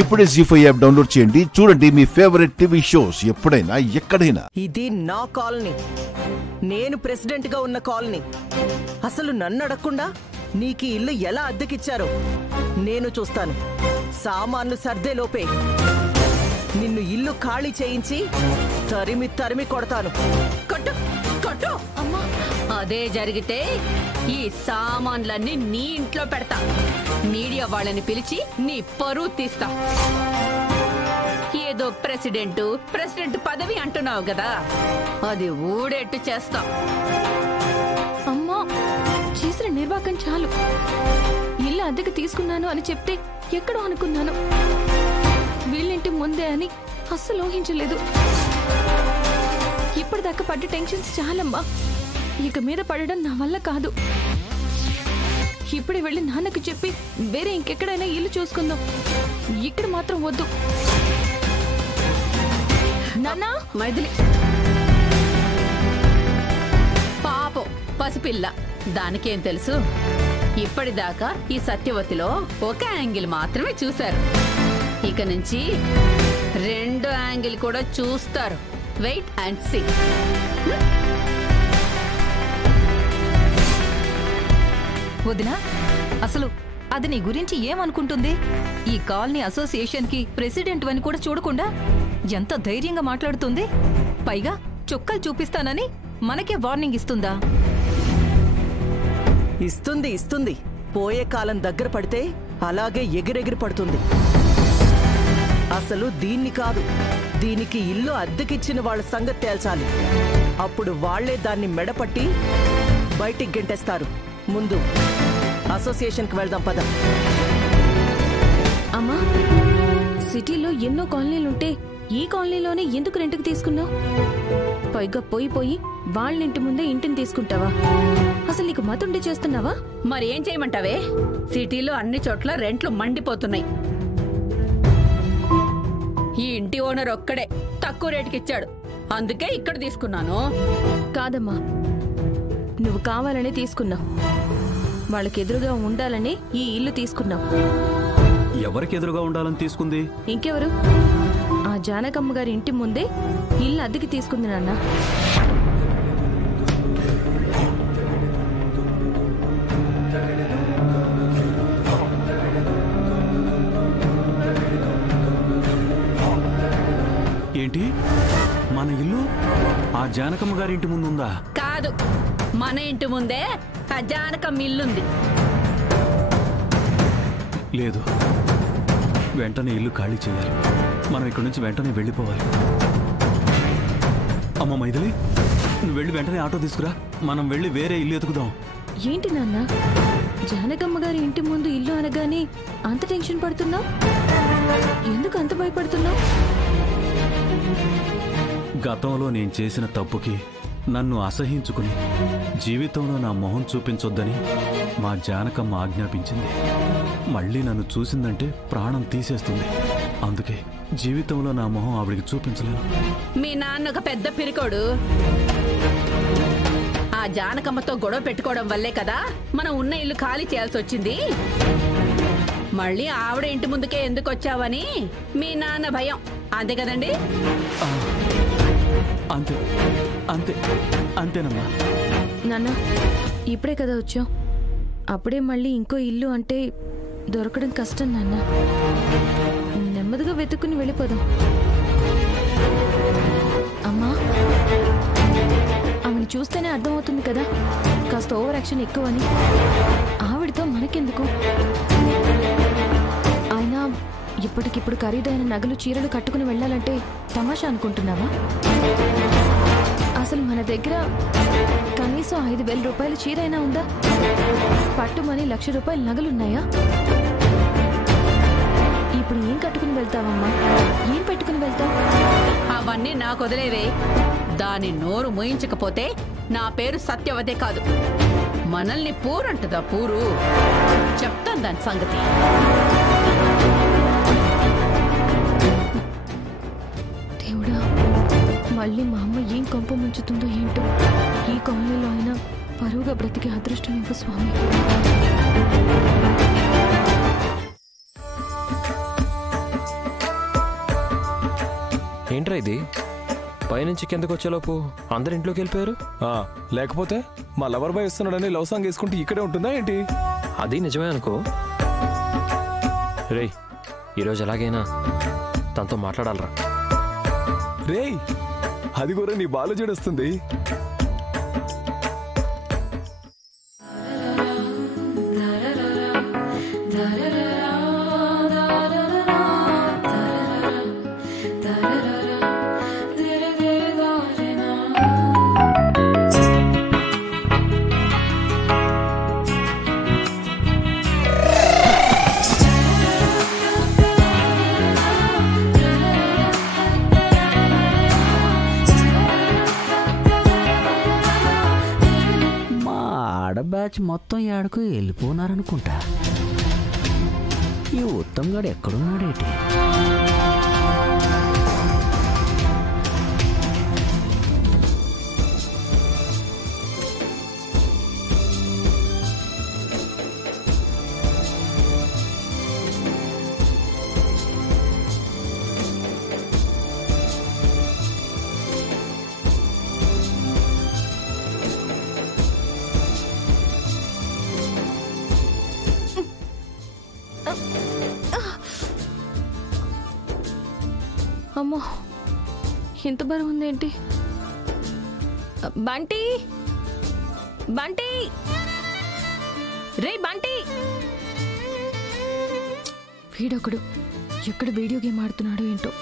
ఇప్పుడే జీ5 app download చేయండి. చూడండి మీ ఫేవరెట్ టీవీ షోస్ ఎప్పుడైనా ఎక్కడైనా. ఇది నా కాలనీ, నేను ప్రెసిడెంట్ గా ఉన్న కాలనీ. అసలు నన్ను అడగకుండా నీకు ఇల్లు ఎలా అద్దెకిచ్చారో నేను చూస్తాను. సామాన్లు సర్దేలోపే నిన్ను ఇల్లు ఖాళీ చేయించి తరిమి తరిమి కొడతాను. కొట్టు కొట్టు. అమ్మా, అదే జరిగితే ఈ సామాన్లన్నీ నీ ఇంట్లో పెడతా. మీడియా వాళ్ళని పిలిచి నీ పరువు తీస్తా. ఏదో ప్రెసిడెంట్ పదవి అంటున్నావు కదా, అది ఊడేట్టు చేస్తా. అమ్మా, చేసిన నిర్వాకం చాలు. ఇల్లు అద్దెకు తీసుకున్నాను అని చెప్తే ఎక్కడో అనుకున్నాను. వీళ్ళింటి ముందే అని అస్సలు ఊహించలేదు. ఇప్పటిదాకా పడ్డ టెన్షన్స్ చాలమ్మా. ఇక మీద పడడం నా వల్ల కాదు. ఇప్పుడే వెళ్ళి నాన్నకు చెప్పి వేరే ఇంకెక్కడైనా ఇల్లు చూసుకుందాం. ఇక్కడ మాత్రం వద్దు. నాన్నా, మైథిలి పాపం పసిపిల్ల, దానికేం తెలుసు? ఇప్పటిదాకా ఈ సత్యవతిలో ఒక యాంగిల్ మాత్రమే చూశారు. ఇక నుంచి 2 యాంగిల్ కూడా చూస్తారు. Wait and see. వదినా, అసలు అది నీ గురించి ఏమనుకుంటుంది? ఈ కాలనీ అసోసియేషన్ కి ప్రెసిడెంట్ అని కూడా చూడకుండా ఎంత ధైర్యంగా మాట్లాడుతుంది. పైగా చుక్కలు చూపిస్తానని మనకే వార్నింగ్ ఇస్తుందా? ఇస్తుంది. పోయే కాలం దగ్గర పడితే అలాగే ఎగిరెగిరి పడుతుంది. అసలు దీన్ని కాదు, దీనికి ఇల్లు అద్దెకిచ్చిన వాళ్ళ సంగతి తేల్చాలి. అప్పుడు వాళ్లే దాన్ని మెడపట్టి బయటికి గెంటేస్తారు. ముందు అసోసియేషన్కి వెళ్దాం పద. అమ్మా, సిటీలో ఎన్నో కాలనీలుంటే ఈ కాలనీలోనే ఎందుకు రెంట్కి తీసుకున్నావు? పైగా పోయి వాళ్ళింటి ముందే ఇంటిని తీసుకుంటావా? అసలు నీకు మతుండి చేస్తున్నావా? మరి ఏం చేయమంటావే? సిటీలో అన్ని చోట్ల రెంట్లు మండిపోతున్నాయి. ఈ ఇంటి ఓనర్ ఒక్కడే తక్కువ రేటుకి ఇచ్చాడు, అందుకే ఇక్కడ తీసుకున్నాను. కాదమ్మా, నువ్వు కావాలనే తీసుకున్నావు. వాళ్ళకి ఎదురుగా ఉండాలని ఈ ఇల్లు తీసుకున్నావు. ఎవరికి ఎదురుగా ఉండాలని తీసుకుంది? ఇంకెవరు? ఆ జానకమ్మ గారి ఇంటి ముందే ఇల్లు అద్దెకి తీసుకుంది నాన్న. ఏంటి, మన ఇల్లు ఆ జానకమ్మ గారి ఇంటి ముందుందా? కాదు, మన ఇంటి ముందే ఆ జానకమ్మ ఇల్లుంది. లేదు, వెంటనే ఇల్లు ఖాళీ చేయాలి. మనం ఇక్కడి నుంచి వెంటనే వెళ్ళిపోవాలి. అమ్మ మైథిలి, నువ్వు వెళ్ళి వెంటనే ఆటో తీసుకురా. మనం వెళ్ళి వేరే ఇల్లు ఎతుకుదాం. ఏంటి నాన్న, జానకమ్మ గారి ఇంటి ముందు ఇల్లు అనగానే అంత టెన్షన్ పడుతున్నావు? ఎందుకు అంత భయపడుతున్నావు? గతంలో నేను చేసిన తప్పుకి నన్ను అసహించుకుని జీవితంలో నా మొహం చూపించొద్దని మా జానకమ్మ ఆజ్ఞాపించింది. మళ్ళీ నన్ను చూసిందంటే ప్రాణం తీసేస్తుంది. అందుకే జీవితంలో నా మొహం ఆవిడికి చూపించలేను. మీ నాన్న ఒక పెద్ద పిరికోడు. ఆ జానకమ్మతో గొడవ పెట్టుకోవడం వల్లే కదా మనం ఉన్న ఇల్లు ఖాళీ చేయాల్సి వచ్చింది. మళ్ళీ ఆవిడ ఇంటి ముందుకే ఎందుకు వచ్చావని మీ నాన్న భయం, అంతే కదండి? అంతే అంతే అంతేనమ్మా. నాన్న, ఇప్పుడే కదా వచ్చావు, అప్పుడే మళ్ళీ ఇంకో ఇల్లు అంటే దొరకడం కష్టం నాన్న. నెమ్మదిగా వెతుక్కుని వెళ్ళిపోదాం. అమ్మా, ఆమెను చూస్తేనే అర్థమవుతుంది కదా కాస్త ఓవర్ యాక్షన్ ఎక్కువని. ఆవిడతో మనకెందుకు? అయినా ఇప్పటికిప్పుడు ఖరీదైన నగలు చీరలు కట్టుకుని వెళ్ళాలంటే తమాషా అనుకుంటున్నావా? అసలు మన దగ్గర కనీసం 5,000 రూపాయల చీరైనా ఉందా? పట్టుమని 1,00,000 రూపాయల నగలున్నాయా? ఇప్పుడు ఏం కట్టుకుని వెళ్తావమ్మా? ఏం పెట్టుకుని వెళ్తావు? అవన్నీ నాకు వదిలేవే. దాని నోరు మోయించకపోతే నా పేరు సత్యవతే కాదు, మనల్ని పూరంటదా పూరు. చెప్తాను దాని సంగతి. దేవుడా, మళ్ళీ మా అమ్మ ఏం కొంప ముంచుతుందో ఏంటో. ఈ కాలనీలో అయినా పరువుగా బ్రతికే అదృష్టం ఇవ్వు స్వామి. ఏంట్రా ఇది పైనుంచి కిందకు వచ్చేలోపు అందరు ఇంట్లోకి వెళ్ళిపోయారు. లేకపోతే మా లవర్ బాయ్ ఇస్తున్నాడని లవ్ సాంగ్ వేసుకుంటే ఇక్కడే ఉంటుందా ఏంటి? అది నిజమే అనుకో. రేయ్ ఈరోజు ఎలాగైనా తనతో మాట్లాడాలరా. రేయ్ అది కూడా నీ బాలు జడొస్తుంది. బ్యాచ్ మొత్తం ఏడకు వెళ్ళిపోనారనుకుంటా. ఈ ఉత్తమ్ గాడు ఎక్కడున్నాడేటి? అమ్మో ఎంత బరువు ఉందేంటి? బంటి బంటి రే బంటి! వీడొకడు ఎక్కడ వీడియో గేమ్ ఆడుతున్నాడో ఏంటో.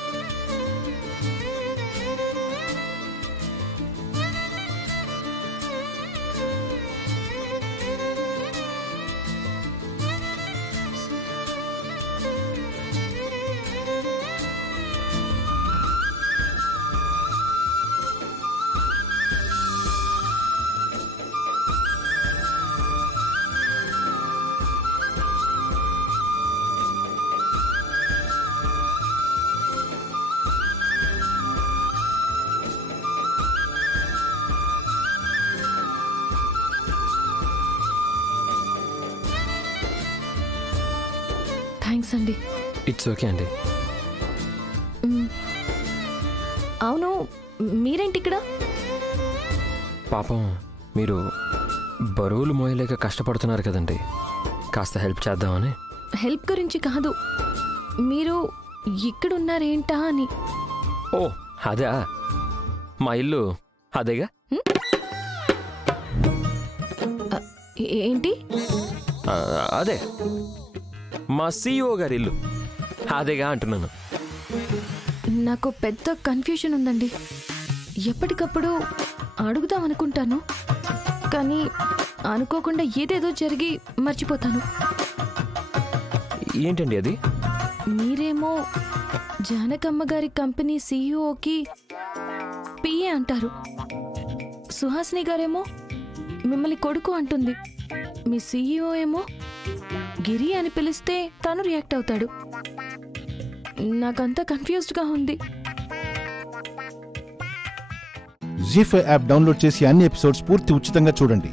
థ్యాంక్స్ అండి. ఇట్స్ ఓకే అండి. అవును మీరేంటి ఇక్కడ? పాపం మీరు బరువులు మోయలేక కష్టపడుతున్నారు కదండి, కాస్త హెల్ప్ చేద్దామని. హెల్ప్ గురించి కాదు, మీరు ఇక్కడున్నారేంటా అని. ఓ అదే, మా ఇల్లు అదేగా. ఏంటి? అదే మా CEO గారి ఇల్లు అదేగా అంటున్నాను. నాకు పెద్ద కన్ఫ్యూషన్ ఉందండి. ఎప్పటికప్పుడు అడుగుదాం అనుకుంటాను, కానీ అనుకోకుండా ఏదేదో జరిగి మర్చిపోతాను. ఏంటండి అది? మీరేమో జానకమ్మ గారి కంపెనీ CEOకి PA అంటారు, సుహాసిని గారేమో మిమ్మల్ని కొడుకు అంటుంది, మీ CEO ఏమో గిరి అని పిలిస్తే తను రియాక్ట్ అవుతాడు. నాకంతా కన్ఫ్యూజ్డ్గా ఉంది. జీ5 యాప్ డౌన్లోడ్ చేసి అన్ని ఎపిసోడ్స్ పూర్తి ఉచితంగా చూడండి.